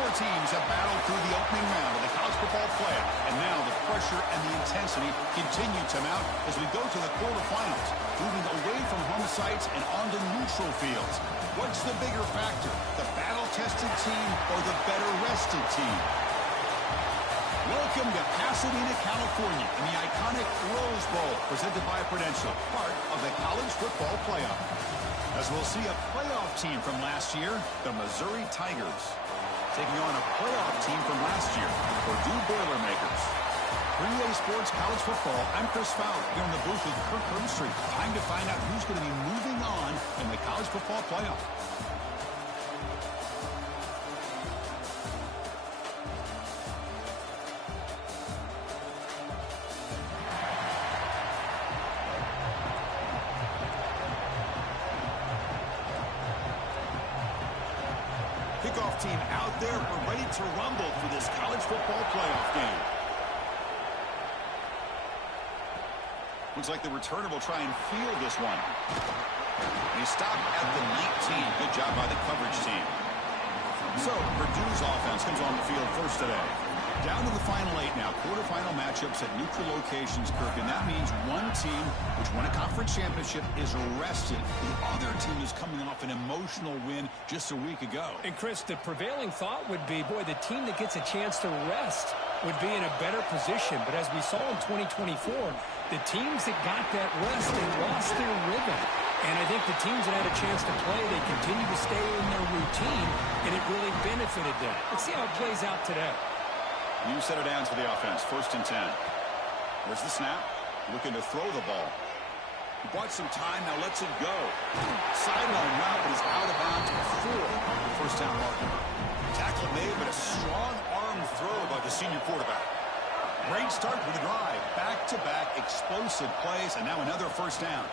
Four teams have battled through the opening round of the college football playoff, and now the pressure and the intensity continue to mount as we go to the quarterfinals, moving away from home sites and onto neutral fields. What's the bigger factor, the battle-tested team or the better-rested team? Welcome to Pasadena, California, in the iconic Rose Bowl, presented by Prudential, part of the college football playoff. As we'll see a playoff team from last year, the Missouri Tigers, taking on a playoff team from last year, Purdue Boilermakers. For EA Sports College Football, I'm Chris Fowler, here in the booth with Kirk Herbstreit. Time to find out who's going to be moving on in the college football playoff. Kickoff team out there. We're ready to rumble for this college football playoff game. Looks like the returner will try and field this one. He stopped at the 19. Good job by the coverage team. So Purdue's offense comes on the field first today. Down to the final 8 now. Quarterfinal matchups at neutral locations, Kirk. And that means one team which won a conference championship is rested. The other team is coming off an emotional win just a week ago. And, Chris, the prevailing thought would be, boy, the team that gets a chance to rest would be in a better position. But as we saw in 2024, the teams that got that rest, they lost their rhythm. And I think the teams that had a chance to play, they continue to stay in their routine, and it really benefited them. Let's see how it plays out today. New set of downs for the offense. 1st and 10. There's the snap. Looking to throw the ball. He bought some time. Now lets it go. Sideline route, but he's out of bounds before the first down marker. Tackle made, but a strong arm throw by the senior quarterback. Great start for the drive. Back-to-back explosive plays, and now another first down.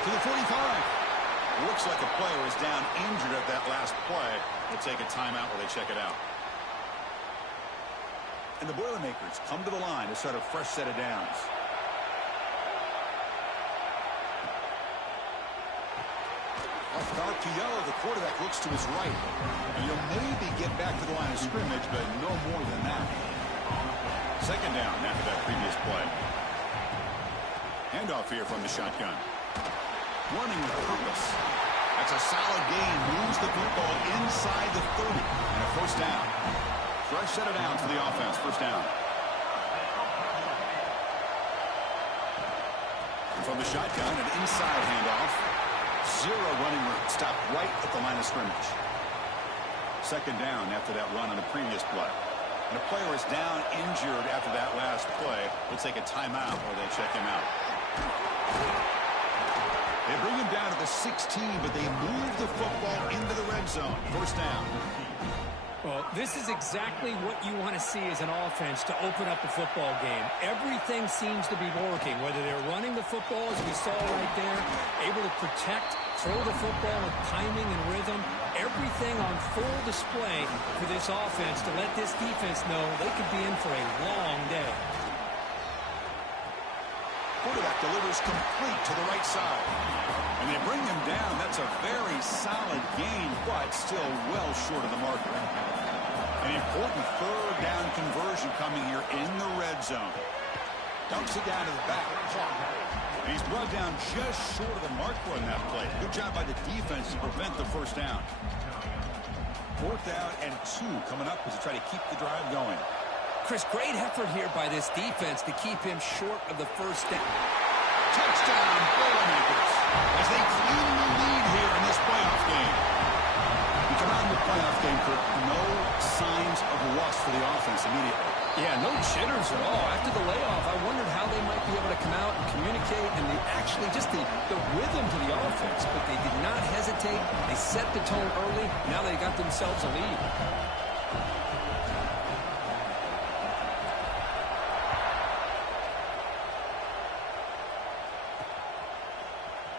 To the 45. Looks like a player is down injured at that last play. They'll take a timeout while they check it out. And the Boilermakers come to the line to start a fresh set of downs. Off guard to yellow, the quarterback looks to his right. And he'll maybe get back to the line of scrimmage, but no more than that. 2nd down after that previous play. Handoff here from the shotgun. Running with purpose. That's a solid gain. Moves the football inside the 30. And a first down. Fresh set of downs for the offense. First down. And from the shotgun, an inside handoff. Zero running room. Stopped right at the line of scrimmage. 2nd down after that run on the previous play. And a player is down injured after that last play. We'll take a timeout while they check him out. They bring him down to the 16, but they move the football into the red zone. First down. Well, this is exactly what you want to see as an offense to open up a football game. Everything seems to be working, whether they're running the football, as we saw right there, able to protect, throw the football with timing and rhythm, everything on full display for this offense to let this defense know they could be in for a long day. Quarterback delivers complete to the right side. And they bring him down. That's a very solid gain, but still well short of the marker. An important 3rd down conversion coming here in the red zone. Dumps it down to the back. And he's brought down just short of the marker on that play. Good job by the defense to prevent the first down. 4th down and 2 coming up as they try to keep the drive going. Chris, great effort here by this defense to keep him short of the first down. Touchdown, Boilermakers, as they claim the lead here in this playoff game. We come out in the playoff game, Kirk. No signs of rust for the offense immediately. Yeah, no jitters at all. After the layoff, I wondered how they might be able to come out and communicate and actually just the rhythm to the offense. But they did not hesitate. They set the tone early. Now they got themselves a lead.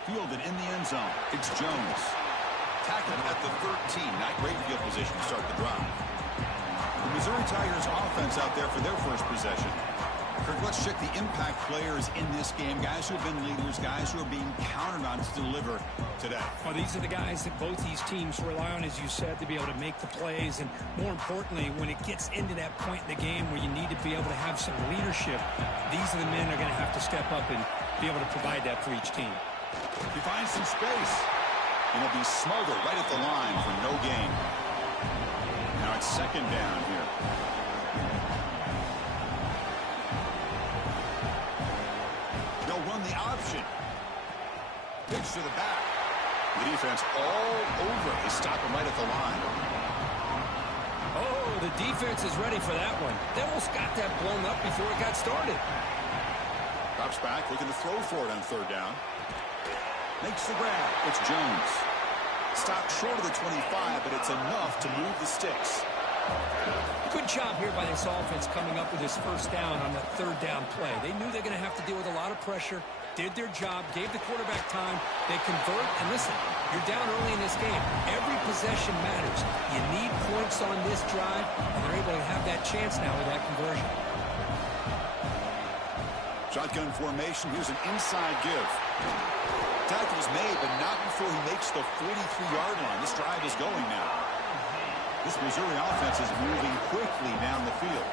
Fielded in the end zone. It's Jones. Tackled at the 13. Not great field position to start the drive. The Missouri Tigers offense out there for their first possession. Kirk, let's check the impact players in this game. Guys who have been leaders, guys who are being counted on to deliver today. Well, these are the guys that both these teams rely on, as you said, to be able to make the plays. And more importantly, when it gets into that point in the game where you need to be able to have some leadership, these are the men that are going to have to step up and be able to provide that for each team. He finds some space. And he'll be smothered right at the line for no gain. Now it's second down here. They'll run the option. Pitch to the back. The defense all over. They stop him right at the line. Oh, the defense is ready for that one. They almost got that blown up before it got started. Drops back, looking to throw for it on third down. Makes the grab. It's Jones. Stopped short of the 25, but it's enough to move the sticks. Good job here by this offense coming up with this first down on that third down play. They knew they're going to have to deal with a lot of pressure, did their job, gave the quarterback time. They convert, and listen, you're down early in this game. Every possession matters. You need points on this drive, and they're able to have that chance now with that conversion. Shotgun formation. Here's an inside give. Tackle's made, but not before he makes the 43-yard line. This drive is going now. This Missouri offense is moving quickly down the field.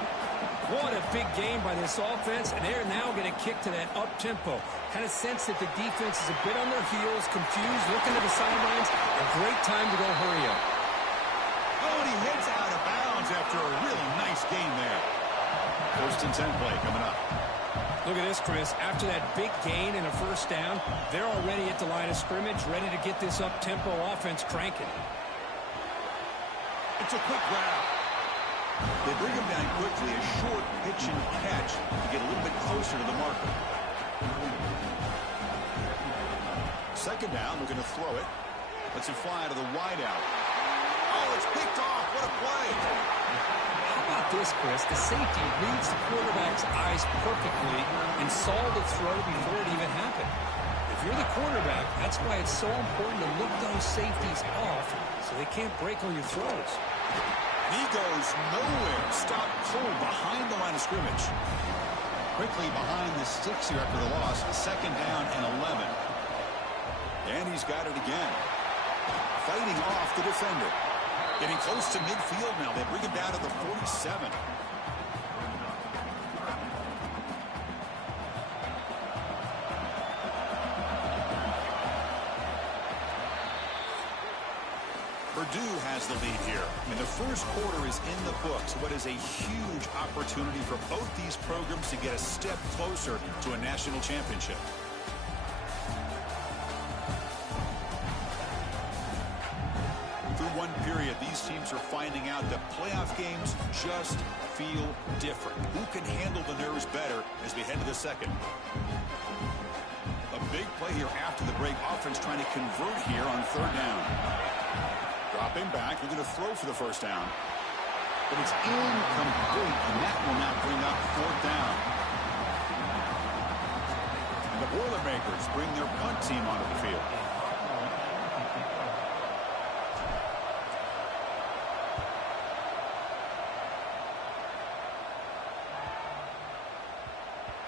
What a big game by this offense, and they're now going to kick to that up-tempo. Kind of sense that the defense is a bit on their heels, confused, looking to the sidelines. A great time to go hurry up. Oh, and he hits out of bounds after a really nice game there. First and 10 play coming up. Look at this, Chris. After that big gain and a first down, they're already at the line of scrimmage, ready to get this up-tempo offense cranking. It's a quick grab. They bring him down quickly, a short pitch and catch to get a little bit closer to the marker. Second down, we're going to throw it. Lets it fly to the wideout. Oh, it's picked off. What a play. How about this, Chris? The safety reads the quarterback's eyes perfectly and saw the throw before it even happened. If you're the quarterback, that's why it's so important to look those safeties off so they can't break on your throws. He goes nowhere. Stop cold behind the line of scrimmage. Quickly behind the sticks here after the loss. Second down and 11. And he's got it again. Fighting off the defender. Getting close to midfield now. They bring him down to the 47. Purdue has the lead here, and the first quarter is in the books. What is a huge opportunity for both these programs to get a step closer to a national championship. Through one period, these teams are finding out that playoff games just feel different. Who can handle the nerves better as we head to the second? A big play here after the break. Offense trying to convert here on third down. Dropping back, looking to throw for the first down. But it's incomplete, and that will now bring up fourth down. And the Boilermakers bring their punt team onto the field.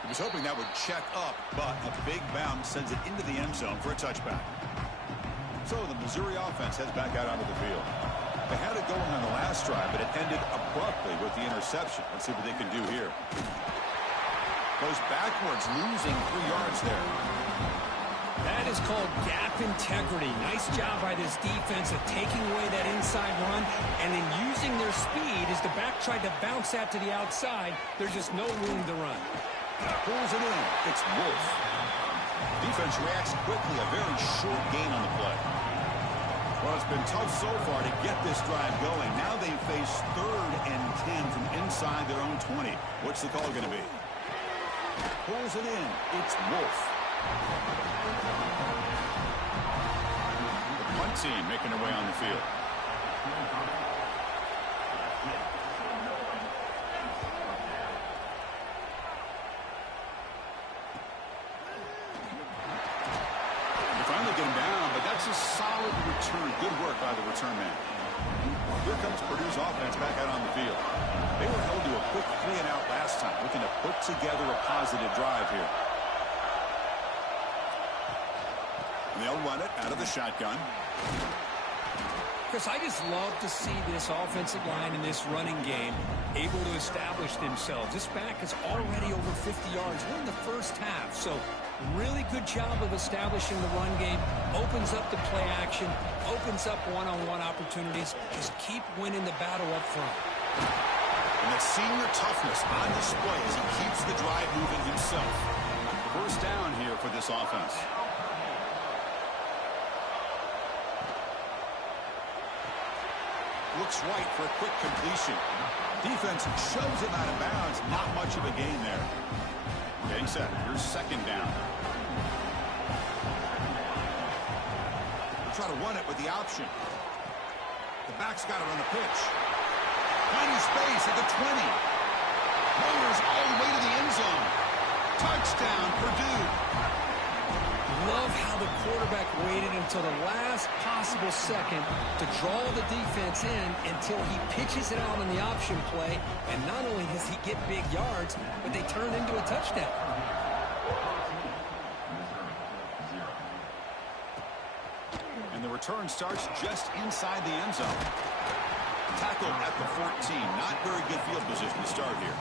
He was hoping that would check up, but a big bounce sends it into the end zone for a touchback. So the Missouri offense heads back out onto the field. They had it going on the last drive, but it ended abruptly with the interception. Let's see what they can do here. Goes backwards, losing 3 yards there. That is called gap integrity. Nice job by this defense of taking away that inside run and then using their speed as the back tried to bounce that to the outside. There's just no room to run. Pulls it in. It's Wolf. Defense reacts quickly. A very short gain on the play. Well, it's been tough so far to get this drive going. Now they face 3rd and 10 from inside their own 20. What's the call going to be? Pulls it in. It's Wolf. The punt team making their way on the field. Finally get him down, but that's a solid return. Good work by the return man. Here comes Purdue's offense back out on the field. They were held to a quick 3-and-out last time, looking to put together a positive drive here. And they'll run it out of the shotgun. Chris, I just love to see this offensive line in this running game able to establish themselves. This back is already over 50 yards. We're in the first half, so really good job of establishing the run game. Opens up the play action, opens up one-on-one opportunities. Just keep winning the battle up front. And that senior toughness on display as he keeps the drive moving himself. First down here for this offense. Looks right for a quick completion. Defense shoves him out of bounds. Not much of a gain there. Getting set. Here's second down. They'll try to run it with the option. The back's got to run the pitch. Finding space at the 20. Motors all the way to the end zone. Touchdown, Purdue. Love how the quarterback waited until the last possible second to draw the defense in until he pitches it out on the option play. And not only does he get big yards, but they turn into a touchdown. And the return starts just inside the end zone. Tackled at the 14. Not very good field position to start here.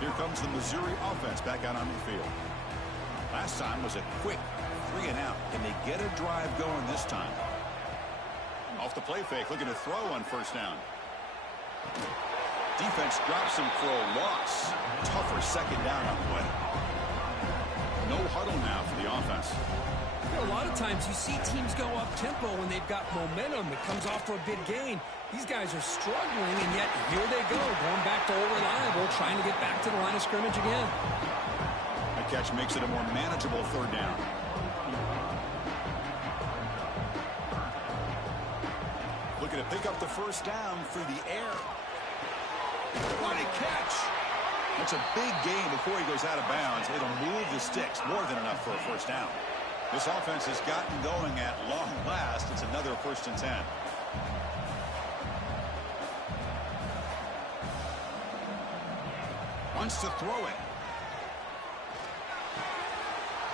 Here comes the Missouri offense back out on the field. Last time was a quick 3-and-out. Can they get a drive going this time? Off the play fake, looking to throw on first down. Defense drops him for a loss. Tougher second down on the way. No huddle now for the offense. You know, a lot of times you see teams go up-tempo when they've got momentum that comes off for a big gain. These guys are struggling, and yet here they go, going back to old reliable, trying to get back to the line of scrimmage again. Catch makes it a more manageable third down. Looking to pick up the first down through the air. What a catch! That's a big gain before he goes out of bounds. It'll move the sticks, more than enough for a first down. This offense has gotten going at long last. It's another 1st and 10. Wants to throw it.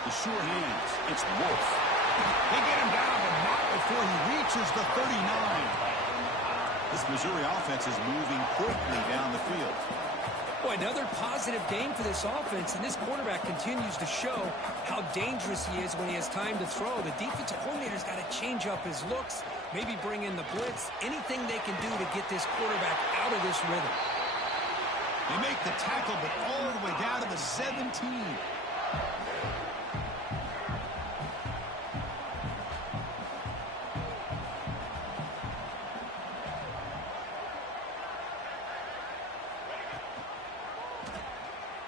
The sure hands. It's Wolf. They get him down, but not before he reaches the 39. This Missouri offense is moving quickly down the field. Boy, another positive game for this offense, and this quarterback continues to show how dangerous he is when he has time to throw. The defensive coordinator's got to change up his looks, maybe bring in the blitz, anything they can do to get this quarterback out of this rhythm. They make the tackle, but all the way down to the 17.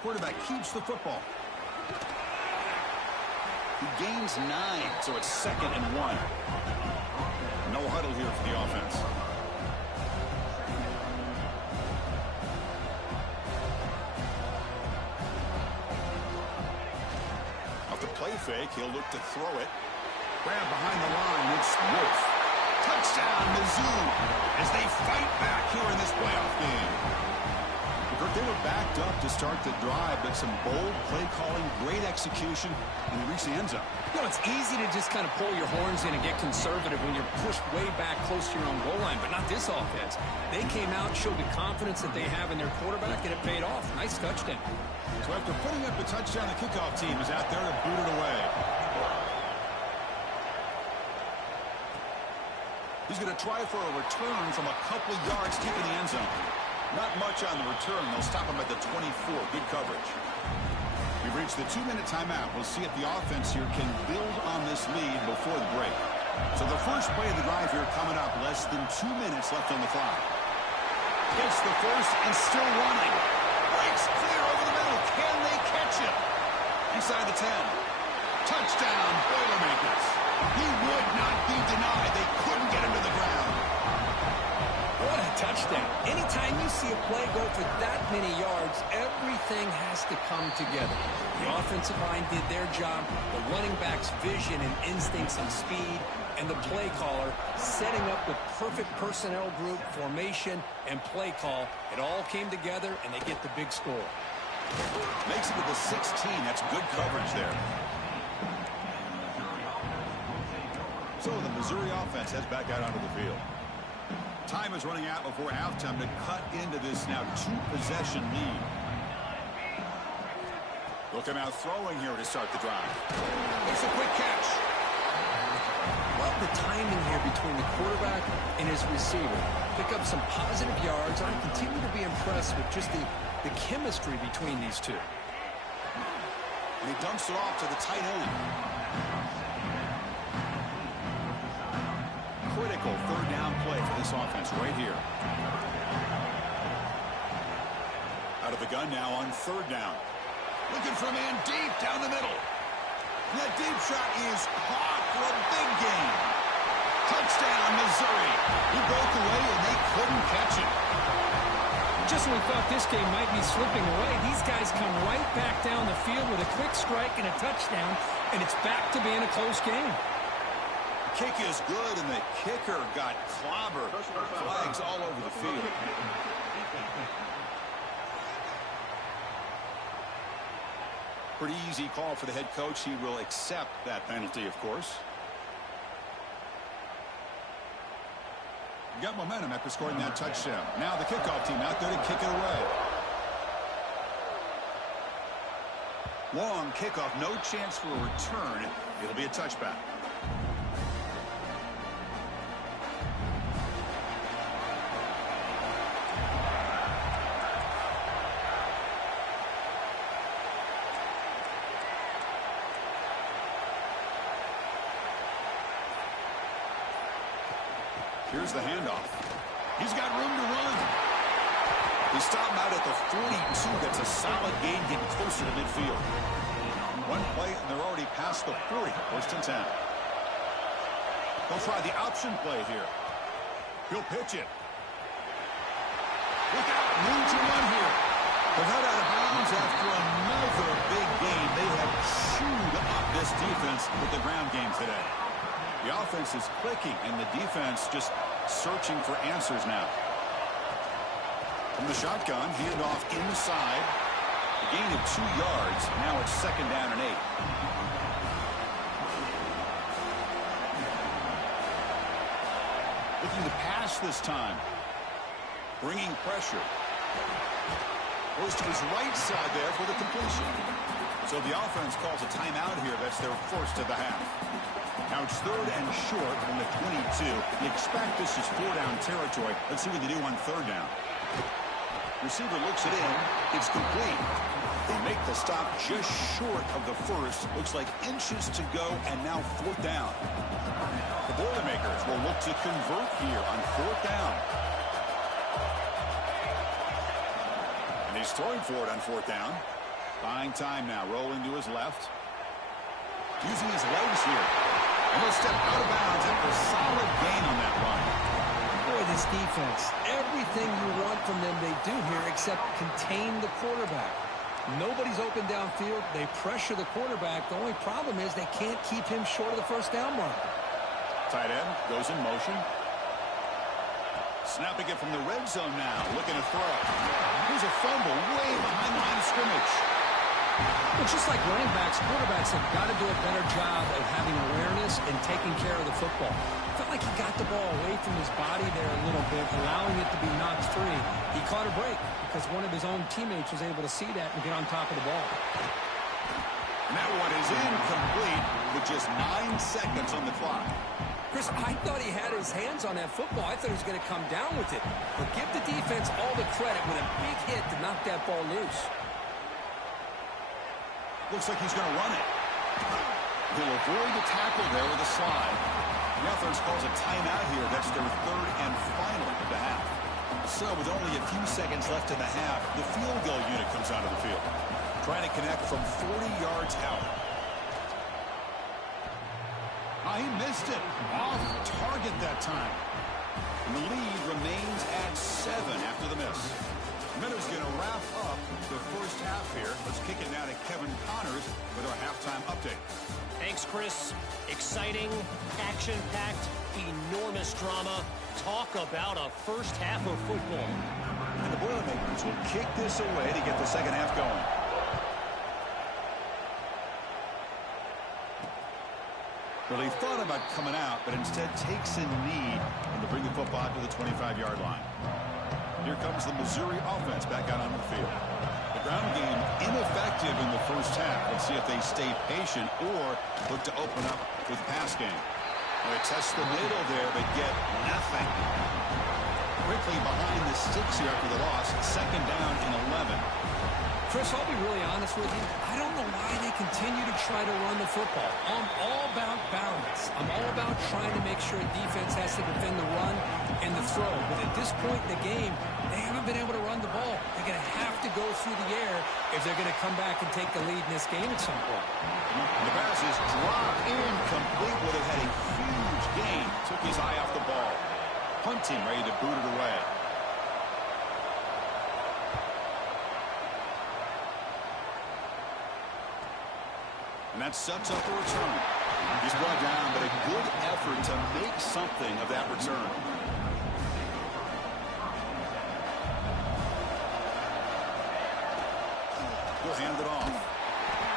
Quarterback keeps the football. He gains 9, so it's 2nd and 1. No huddle here for the offense. Off the play fake, he'll look to throw it. Grab behind the line, it's Wolf. Touchdown, Mizzou, as they fight back here in this playoff game. They were backed up to start the drive, but some bold play calling, great execution, and they reached the end zone. You know, it's easy to just kind of pull your horns in and get conservative when you're pushed way back close to your own goal line, but not this offense. They came out, showed the confidence that they have in their quarterback, and it paid off. Nice touchdown. So after putting up a touchdown, the kickoff team is out there to boot it away. He's going to try for a return from a couple yards deep in the end zone. Not much on the return. They'll stop him at the 24. Good coverage. We've reached the 2-minute timeout. We'll see if the offense here can build on this lead before the break. So the first play of the drive here coming up. Less than 2 minutes left on the clock. Gets the first and still running. Breaks clear over the middle. Can they catch him? Inside the 10. Touchdown, Boilermakers. He would not be denied. They couldn't get him to the ground. What a touchdown. Anytime you see a play go for that many yards, everything has to come together. The offensive line did their job, the running back's vision and instincts and speed, and the play caller setting up the perfect personnel group, formation, and play call. It all came together, and they get the big score. Makes it to the 16. That's good coverage there. So the Missouri offense heads back out onto the field. Time is running out before halftime to cut into this now two-possession lead. Look him out throwing here to start the drive. It's a quick catch. Love the timing here between the quarterback and his receiver. Pick up some positive yards. I continue to be impressed with just the chemistry between these two. And he dumps it off to the tight end. Critical third down play for this offense right here. Out of the gun now on third down. Looking for a man deep down the middle. That deep shot is caught for a big gain. Touchdown, Missouri. He broke away and they couldn't catch it. Just when we thought this game might be slipping away, these guys come right back down the field with a quick strike and a touchdown, and it's back to being a close game. Kick is good, and the kicker got clobbered. Flags all over the field. Pretty easy call for the head coach. He will accept that penalty, of course. Got momentum after scoring that touchdown. Now the kickoff team out there to kick it away. Long kickoff, no chance for a return. It'll be a touchback. Here's the handoff. He's got room to run. He stopped him out at the 42. That's a solid gain, getting closer to midfield. One play, and they're already past the 40. First and 10. They'll try the option play here. He'll pitch it. Look out. Room to run here. They're head out of bounds after another big gain. They have chewed up this defense with the ground game today. The offense is clicking, and the defense just searching for answers now. From the shotgun, handoff inside. A gain of 2 yards. Now it's second down and 8. Looking to pass this time. Bringing pressure. Goes to his right side there for the completion. So the offense calls a timeout here. That's their first of the half. Now it's third and short from the 22. You expect this is 4-down territory. Let's see what they do on third down. Receiver looks it in. It's complete. They make the stop just short of the first. Looks like inches to go, and now fourth down. The Boilermakers will look to convert here on fourth down. And he's throwing for it on fourth down. Buying time now. Rolling to his left. Using his legs here. And he'll step out of bounds after a solid gain on that run. Boy, this defense, everything you want from them they do here except contain the quarterback. Nobody's open downfield. They pressure the quarterback. The only problem is they can't keep him short of the first down mark. Tight end goes in motion. Snapping it from the red zone now. Looking to throw. Here's a fumble way behind the line of scrimmage. Well, just like running backs, quarterbacks have got to do a better job of having awareness and taking care of the football. Felt like he got the ball away from his body there a little bit, allowing it to be knocked free. He caught a break because one of his own teammates was able to see that and get on top of the ball. And that one is incomplete with just 9 seconds on the clock. Chris, I thought he had his hands on that football. I thought he was going to come down with it. But give the defense all the credit with a big hit to knock that ball loose. Looks like he's going to run it. He'll avoid the tackle there with a slide. The offense calls a timeout here. That's their third and final of the half. So with only a few seconds left in the half, the field goal unit comes out of the field. Trying to connect from 40 yards out. He missed it. Off target that time. And the lead remains at 7 after the miss. Miller's going to wrap up the first half here. Let's kick it now to Kevin Connors with our halftime update. Thanks, Chris. Exciting, action-packed, enormous drama. Talk about a first half of football. And the Boilermakers will kick this away to get the second half going. Well, he thought about coming out, but instead takes a knee and to bring the football to the 25-yard line. Here comes the Missouri offense back out onto the field. The ground game ineffective in the first half. Let's see if they stay patient or look to open up with the pass game. They test the middle there, but get nothing. Quickly behind the sticks here after the loss. Second down and 11. Chris, I'll be really honest with you. I don't know why they continue to try to run the football. I'm all about balance. I'm all about trying to make sure a defense has to defend the run and the throw. But at this point in the game, they haven't been able to run the ball. They're going to have to go through the air if they're going to come back and take the lead in this game at some point. And the pass is dropped incomplete. Would have had a huge gain. Took his eye off the ball. Punting, ready to boot it away. And that sets up a return. He's brought down, but a good effort to make something of that return. He'll hand it off.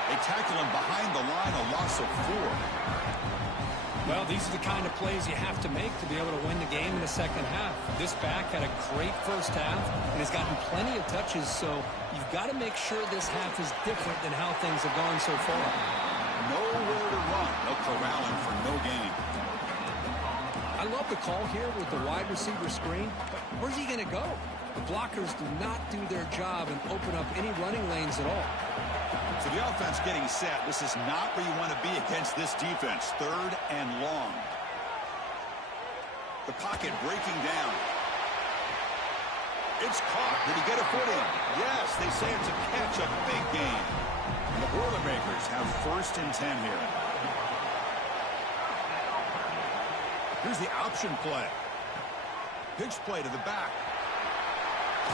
They tackle him behind the line, a loss of 4. Well, these are the kind of plays you have to make to be able to win the game in the second half. This back had a great first half and has gotten plenty of touches, so you've got to make sure this half is different than how things have gone so far. Nowhere to run. No corralling for no gain. I love the call here with the wide receiver screen, but where's he going to go? The blockers do not do their job and open up any running lanes at all. So the offense getting set. This is not where you want to be against this defense. Third and long. The pocket breaking down. It's caught. Did he get a foot in? Yes, they say it's a catch, a big gain. And the Boilermakers have first and 10 here. Here's the option play. Pitch play to the back.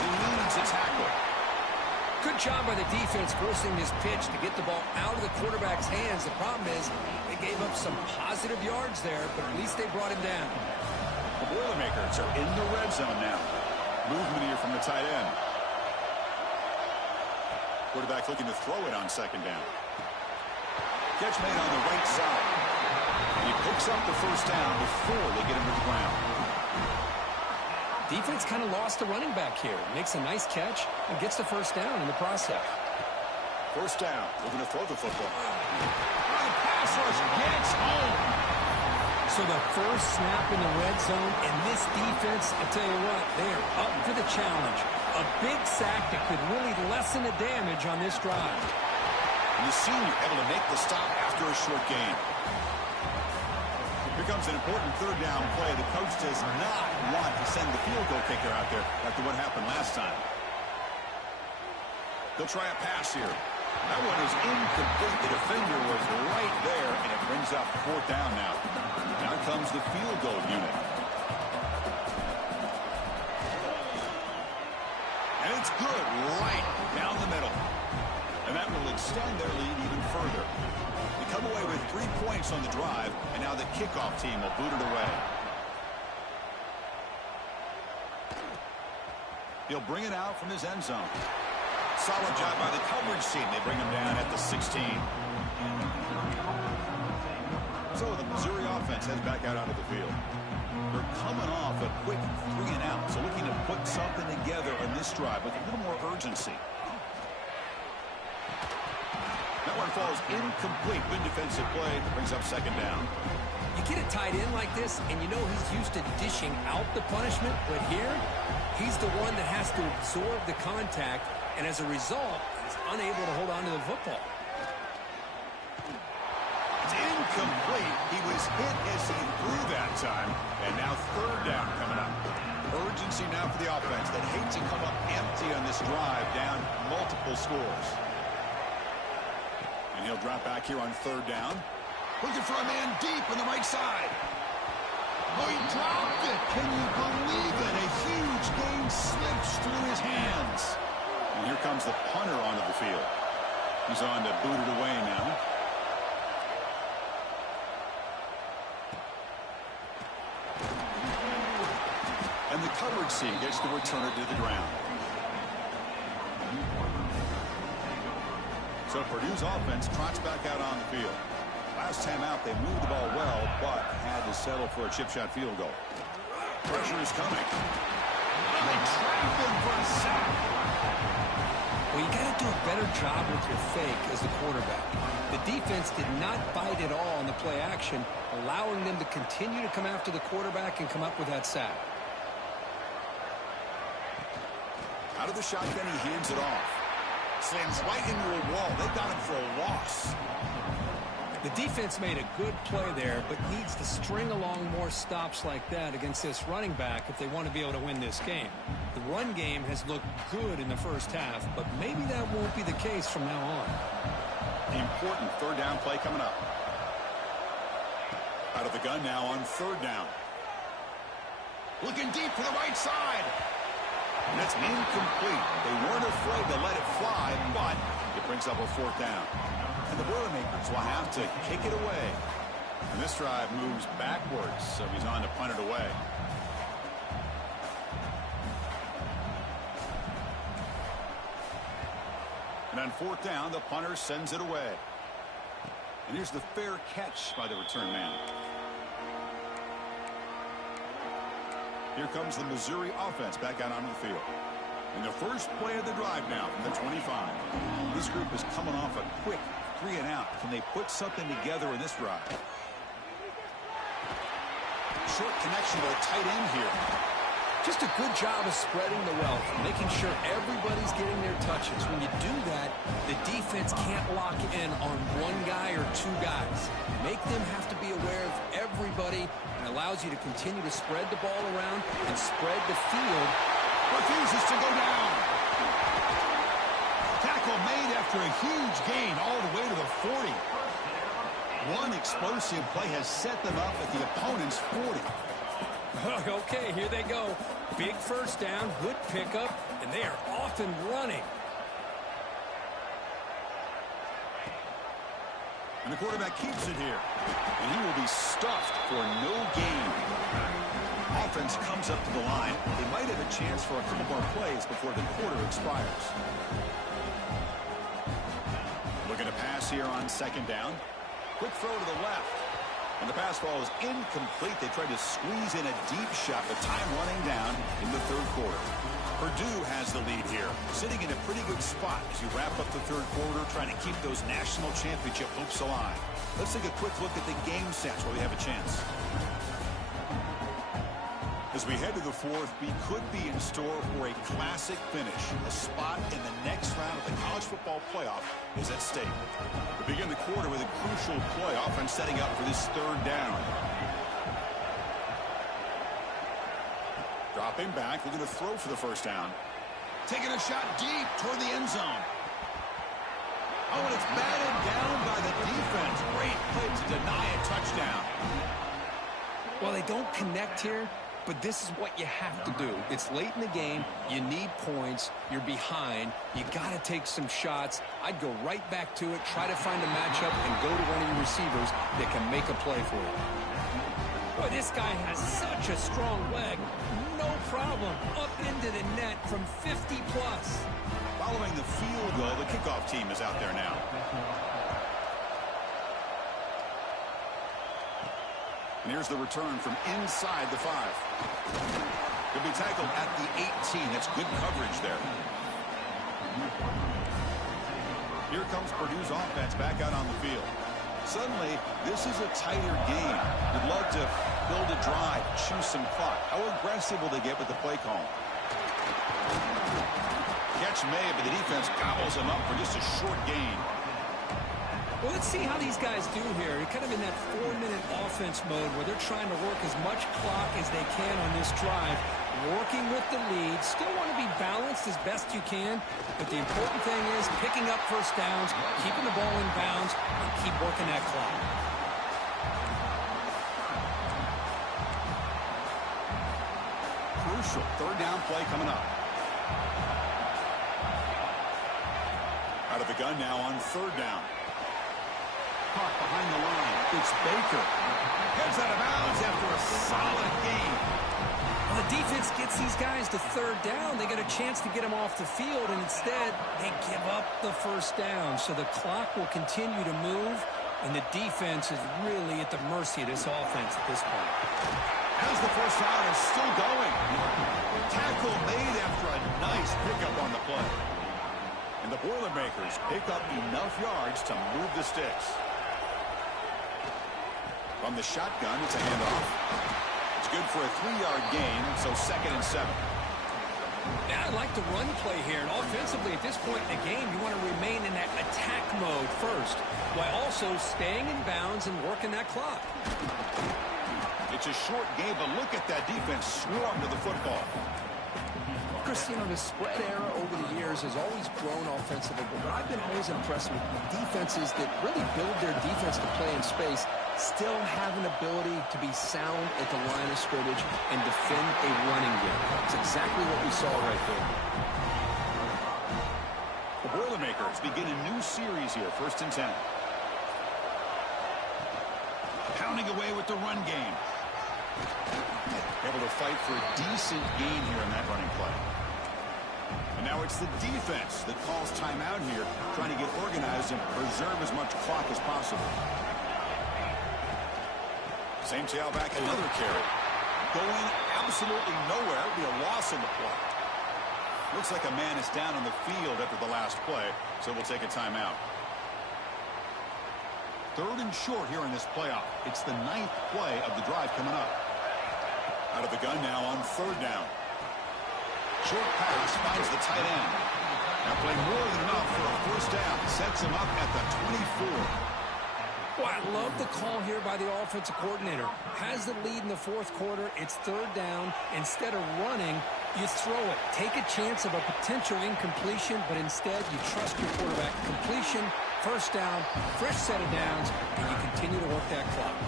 He leads a tackle. Good job by the defense forcing this pitch to get the ball out of the quarterback's hands. The problem is they gave up some positive yards there, but at least they brought him down. The Boilermakers are in the red zone now. Movement here from the tight end. Quarterback looking to throw it on second down. Catch made on the right side. And he picks up the first down before they get him to the ground. Defense kind of lost the running back here. Makes a nice catch and gets the first down in the process. First down. Looking to throw the football. Oh, the pass rush gets home. So the first snap in the red zone, and this defense, I tell you what, they are up for the challenge. A big sack that could really lessen the damage on this drive. And the senior able to make the stop after a short gain. Here comes an important third down play. The coach does not want to send the field goal kicker out there after what happened last time. They'll try a pass here. That one is incomplete. The defender was right there, and it brings up fourth down now. Now comes the field goal unit. And it's good right down the middle. And that will extend their lead even further. They come away with 3 points on the drive, and now the kickoff team will boot it away. He'll bring it out from his end zone. Solid job by the coverage team. They bring him down at the 16. So the Missouri offense heads back out onto the field. They're coming off a quick 3 and out, so looking to put something together on this drive with a little more urgency. That one falls incomplete. Good defensive play. Brings up second down. You get a tight end like this, and you know he's used to dishing out the punishment, but here, he's the one that has to absorb the contact, and as a result, he's unable to hold on to the football. It's incomplete. He was hit as he threw that time, and now third down coming up. Urgency now for the offense that hates to come up empty on this drive, down multiple scores. And he'll drop back here on third down. Looking for a man deep on the right side. Oh, he dropped it. Can you believe it? A huge gain slips through his hands. And here comes the punter onto the field. He's on to boot it away now. And the coverage team gets the returner to the ground. So Purdue's offense trots back out on the field. Last time out, they moved the ball well, but had to settle for a chip shot field goal. Pressure is coming. And they trap him for a sack. Well, you got to do a better job with your fake as the quarterback. The defense did not bite at all on the play action, allowing them to continue to come after the quarterback and come up with that sack. Out of the shotgun, he hands it off. Slams right into a wall. They got him for a loss. The defense made a good play there, but needs to string along more stops like that against this running back if they want to be able to win this game. The run game has looked good in the first half, but maybe that won't be the case from now on. The important third down play coming up. Out of the gun now on third down. Looking deep for the right side. And that's incomplete. They weren't afraid to let it fly, but it brings up a fourth down. And the Boilermakers will have to kick it away. And this drive moves backwards, so he's on to punt it away. And on fourth down, the punter sends it away. And here's the fair catch by the return man. Here comes the Missouri offense back out onto the field. In the first play of the drive now from the 25. This group is coming off a quick 3-and-out. Can they put something together in this drive? Short connection to a tight end here. Just a good job of spreading the wealth, making sure everybody's getting their touches. When you do that, the defense can't lock in on one guy or two guys. Make them have to be aware of everybody, and allows you to continue to spread the ball around and spread the field. Refuses to go down. Tackle made after a huge gain all the way to the 40. One explosive play has set them up at the opponent's 40. Okay, here they go. Big first down, good pickup, and they are off and running. And the quarterback keeps it here. And he will be stuffed for no gain. Offense comes up to the line. They might have a chance for a couple more plays before the quarter expires. Looking to pass here on second down. Quick throw to the left. And the pass ball is incomplete. They tried to squeeze in a deep shot, but time running down in the third quarter. Purdue has the lead here, sitting in a pretty good spot as you wrap up the third quarter, trying to keep those national championship hopes alive. Let's take a quick look at the game stats while we have a chance. As we head to the fourth, we could be in store for a classic finish. A spot in the next round of the college football playoff is at stake. We begin the quarter with a crucial play, offense setting up for this third down. Dropping back, looking to throw for the first down. Taking a shot deep toward the end zone. Oh, and it's batted down by the defense. Great play to deny a touchdown. Well, they don't connect here, but this is what you have to do. It's late in the game. You need points. You're behind. You got to take some shots. I'd go right back to it, try to find a matchup, and go to one of your receivers that can make a play for you. Boy, this guy has such a strong leg. No problem. Up into the net from 50 plus. Following the field goal, the kickoff team is out there now. And here's the return from inside the 5. He'll be tackled at the 18. That's good coverage there. Here comes Purdue's offense back out on the field. Suddenly, this is a tighter game. You'd love to build a drive, choose some clock. How aggressive will they get with the play call? Catch made, but the defense gobbles him up for just a short gain. Well, let's see how these guys do here. They're kind of in that 4-minute offense mode where they're trying to work as much clock as they can on this drive, working with the lead. Still want to be balanced as best you can, but the important thing is picking up first downs, keeping the ball in bounds, and keep working that clock. crucial third down play coming up. Out of the gun now on third down. Caught behind the line. It's Baker. Heads out of bounds after a solid game. Well, the defense gets these guys to third down. They get a chance to get them off the field, and instead they give up the first down. So the clock will continue to move, and the defense is really at the mercy of this offense at this point. As the first down is still going. Tackle made after a nice pickup on the play. And the Boilermakers pick up enough yards to move the sticks. From the shotgun, it's a handoff. It's good for a 3-yard gain, so 2nd and 7. Yeah, I like the run play here. And offensively, at this point in the game, you want to remain in that attack mode first, while also staying in bounds and working that clock. It's a short game, but look at that defense swarm to the football. Chris, you know, the spread era over the years has always grown offensively, but I've been always impressed with defenses that really build their defense to play in space, still have an ability to be sound at the line of scrimmage and defend a running game. It's exactly what we saw right there. The Boilermakers begin a new series here, 1st and 10. Pounding away with the run game. Able to fight for a decent gain here in that running play. And now it's the defense that calls timeout here, trying to get organized and preserve as much clock as possible. Same tailback, another carry. Going absolutely nowhere. It'll be a loss on the play. Looks like a man is down on the field after the last play, so we'll take a timeout. 3rd and short here in this playoff. It's the 9th play of the drive coming up. Out of the gun now on 3rd down. Short pass finds the tight end. Now play more than enough for a first down. Sets him up at the 24. Well, I love the call here by the offensive coordinator. Has the lead in the 4th quarter. It's 3rd down. Instead of running, you throw it. Take a chance of a potential incompletion, but instead you trust your quarterback. Completion, first down, fresh set of downs, and you continue to work that clock.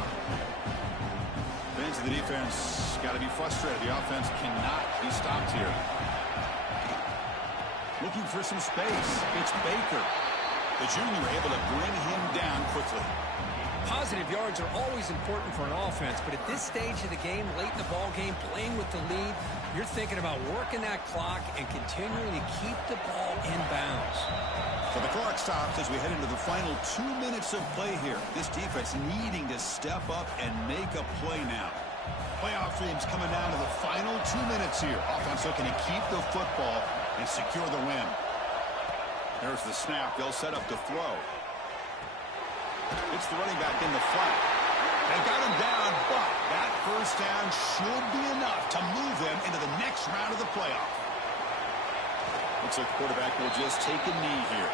Fans of the defense got to be frustrated. The offense cannot be stopped here. Looking for some space. It's Baker. The junior able to bring him down quickly. Positive yards are always important for an offense, but at this stage of the game, late in the ball game, playing with the lead, you're thinking about working that clock and continuing to keep the ball in bounds. So the clock stops as we head into the final 2 minutes of play here. This defense needing to step up and make a play now. Playoff teams coming down to the final 2 minutes here. Offense looking to keep the football and secure the win. There's the snap. They'll set up to throw. It's the running back in the flat. They got him down, but that first down should be enough to move them into the next round of the playoff. Looks like the quarterback will just take a knee here.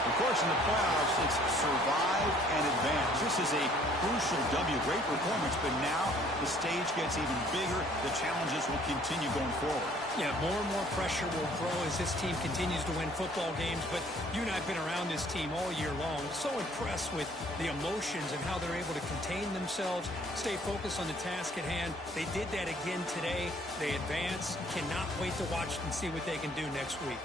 Of course, in the playoffs, it's survive and advance. This is a crucial W. Great performance, but now the stage gets even bigger. The challenges will continue going forward. Yeah, more and more pressure will grow as this team continues to win football games, but you and I have been around this team all year long. So impressed with the emotions and how they're able to contain themselves, stay focused on the task at hand. They did that again today. They advance. Cannot wait to watch and see what they can do next week.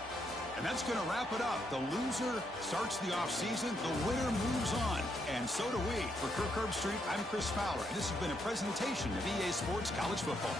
And that's going to wrap it up. The loser starts the offseason. The winner moves on. And so do we. For Kirk Herbstreit, I'm Chris Fowler. And this has been a presentation of EA Sports College Football.